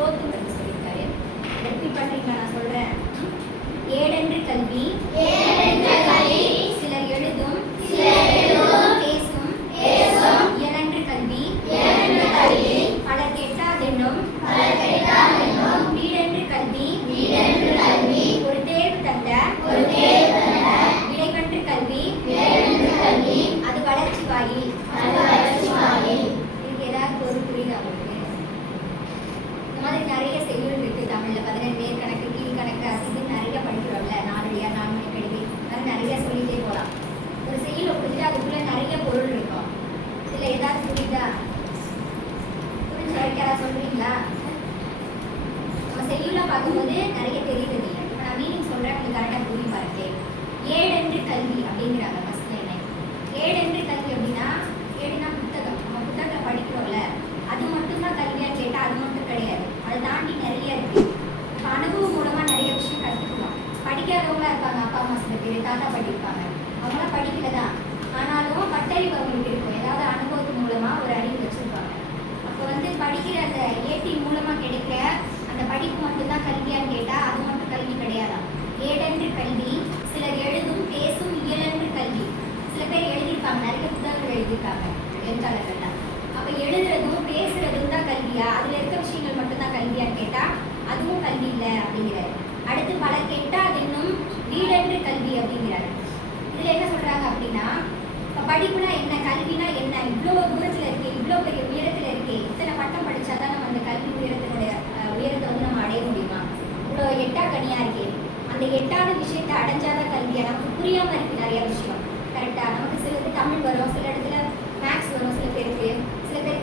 குலோத்துங்கன் சொல்லியிருக்காரு. எப்படி பண்றீங்களா? நான் சொல்றேன். ஏடென்று கல்வி சிலர் எழுதும் பேசும் இயலென்று கல்வி பலர் கெட்டாதென்னும் வீடென்று கல்வி ஒரு தேர்வு தந்த விடைவென்று கல்வி அது வளர்ச்சி வாயில். இதுக்கு ஏதாவது பொருள் புரியுதா உங்களுக்கு? இந்த மாதிரி நிறைய செய்யுள் இருக்கு தமிழ்ல. 17 மேற்கணக்கு கீழ்கணக்கு அது நிறைய படிக்கிறோம்ல. நாலடியார் 4 மணி கடிகை அது நிறைய சொல்லிட்டே போகலாம். ஒரு செய்யுளை புரிஞ்சு அதுக்குள்ள நிறைய பொருள் இருக்கும். இதுல ஏதாவது புரியுதா? புரிஞ்ச யாராவது சொல்றீங்களா? நம்ம செய்யுளா பார்க்கும்போது நிறைய தெரியுது இல்லை. இப்போ நான் மீனிங் சொல்றேன், உங்களுக்கு கரெக்டாக புரியும் பாருங்க. ஏடென்று கல்வி அப்படிங்கிறாங்க ஃபர்ஸ்ட் என்ன. ஏடென்று கல்வி அப்படின்னா ஏடுனா புத்தகம். நம்ம புத்தகத்தை படிக்கிறோம்ல, அது மட்டும்தான் கல்வியான்னு கேட்டால் அது மட்டும் கிடையாது. அதை தாண்டி நிறைய இருக்கு. இப்போ அனுபவம் மூலமா நிறைய விஷயம் கற்றுக்குவோம். படிக்காதவங்களா இருப்பாங்க, அப்பா அம்மா சில பேர், தாத்தா பாட்டி இருப்பாங்க, அவங்களாம் படிக்கல தான், ஆனாலும் பட்டறிவு அவங்களுக்கு இருக்கும். ஏதாவது அனுபவத்து மூலமா ஒரு அறிவு வச்சிருப்பாங்க. அப்போ படிக்கிற அந்த ஏடி மூலமா கிடைக்கிற அந்த படிப்பு மட்டும்தான் கல்வியான்னு கேட்டா அது மட்டும் கல்வி கிடையாதான். ஏடென்று கல்வி சிலர் எழுதும் பேசும் இயலென்று கல்வி. சில பேர் எழுதியிருப்பாங்க, நிறைய புத்தகங்கள் எழுதியிருக்காங்க எழுத்தாளர்கள்லாம். அப்ப எழுதுறதும் பேசுறதும் தான் கல்வியா? அதுல இருக்க விஷயங்கள் மட்டும்தான் கல்வியான்னு கேட்டா அதுவும் கல்வி இல்லை அப்படிங்கிறாரு. அடுத்து பலர் கெட்டாதென்னும் வீடென்று கல்வி அப்படிங்கிறாரு. இதுல என்ன சொல்றாங்க அப்படின்னா, படிப்புனா என்ன, கல்வினா என்ன, இவ்வளோ தூரத்துல இருக்கே, இவ்வளோ பெரிய உயரத்துல இருக்கே, இத்தனை பட்டம் படிச்சாதான் நம்ம அந்த கல்வி உயரத்தினுடைய உயரத்தை நம்ம அடைய முடியுமா? இவ்வளோ எட்டா கனியா இருக்கே, அந்த எட்டாத விஷயத்தை அடைஞ்சாதான் கல்வியா? நமக்கு புரியாம இருக்கு நிறைய விஷயம். கரெக்டா? நமக்கு சிலருக்கு தமிழ் வரும், சில இடத்துல மேக்ஸ் வரும், சில பேருக்கு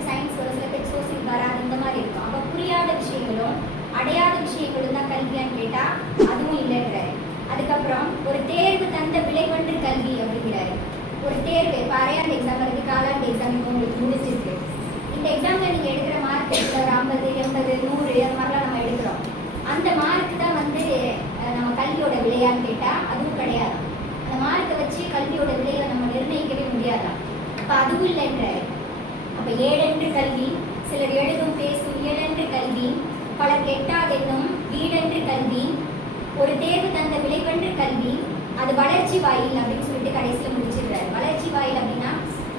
சயின்ஸ் வரும், சில பேருக்கு சோசியல் வராது, இந்த மாதிரி இருக்கும். அப்ப புரியாத விஷயங்களும் அடையாத விஷயங்களும் தான் கல்வியான்னு கேட்டா அதுவும் இல்லைன்றாரு. அதுக்கப்புறம் ஒரு தேர்வு தந்த விளைவென்று கல்வி அப்படிங்கிறாரு. ஒரு தேர்வு, இப்போ அரையாண்டு எக்ஸாம் இருக்கு, காலாண்டு எக்ஸாம் இப்போ உங்களுக்கு முடிஞ்சிருக்கு. இந்த எக்ஸாம்ல நீங்க எடுக்கிற மார்க் ஒரு 50, 80, 100 அந்த மாதிரிலாம் நம்ம எடுக்கிறோம். அந்த மார்க் தான் நம்ம கல்வியோட விலையான்னு கேட்டா அதுவும் கிடையாது. அந்த மார்க்கை வச்சு கல்வியோட விலையை நம்ம நிர்ணயிக்கவே முடியாதான். அப்ப அதுவும் இல்லைன்றாரு. அப்ப ஏடென்று கல்வி சிலர் எழுதும் பேசும் இயலென்று கல்வி பலர் கெட்டாதென்னும் வீடென்று கல்வி ஒரு தேர்வு தந்த விளைவென்று கல்வி அது வளர்ச்சி வாயில் அப்படின்னு சொல்லிட்டு கடைசியில் முடிச்சிடுறாரு. வளர்ச்சி வாயில் அப்படின்னா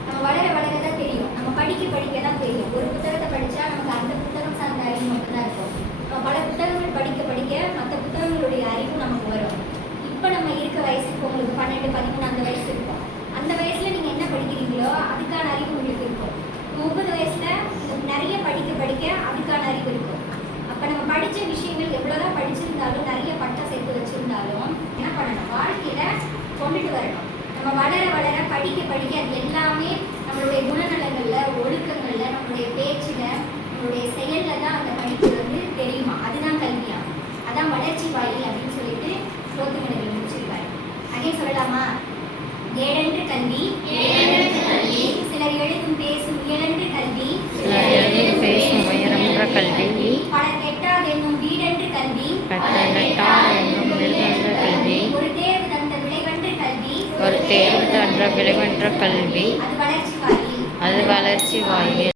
நம்ம வளரதான் தெரியும், நம்ம படிக்க தான் தெரியும். ஒரு புத்தகத்தை படிச்சா நமக்கு அந்த புத்தகம் சார்ந்த அறிவு மட்டும்தான் இருக்கும். நம்ம பல புத்தகங்கள் படிக்க மற்ற புத்தகங்களுடைய அறிவு நமக்கு வரும். இப்போ நம்ம இருக்க வயசுக்கு உங்களுக்கு 12, 13 அந்த வயசு இருக்கும். அந்த வயசுல நீங்க என்ன படிக்கிறீங்களோ அதுக்கான அறிவு உங்களுக்கு இருக்கும். 30 வயசுல நிறைய படிக்க அதுக்கான அறிவு இருக்கும். அப்ப நம்ம படிச்ச விஷயங்கள் எவ்வளவுதான் படிச்சிருந்தாலும் நிறைய பட்டம் சேர்த்து வச்சிருந்தாலும் என்ன பண்ணணும்? வாழ்க்கையில கொண்டுட்டு வரணும். நம்ம வளர படிக்க அது எல்லாமே நம்மளுடைய குணநலங்கள்ல, ஒழுக்கங்கள்ல, நம்மளுடைய பேச்சுல, நம்மளுடைய செயல்ல தான் அந்த படிப்பு தெரியுமா? அதுதான் கல்வியா? அதான் வளர்ச்சி வாயில் அப்படின்னு சொல்லிட்டு குலோத்துங்கன் முடிச்சிருக்காரு. அதே சொல்லலாமா? ஏடென்று கல்வி சிலர் எழுதும் பேசும் இயலென்று கல்வி பலர் கெட்டாதென்னும் வீடென்று கல்வி ஒரு தேர்வு தந்த விளைவென்ற கல்வி அது வளர்ச்சி வாயில்.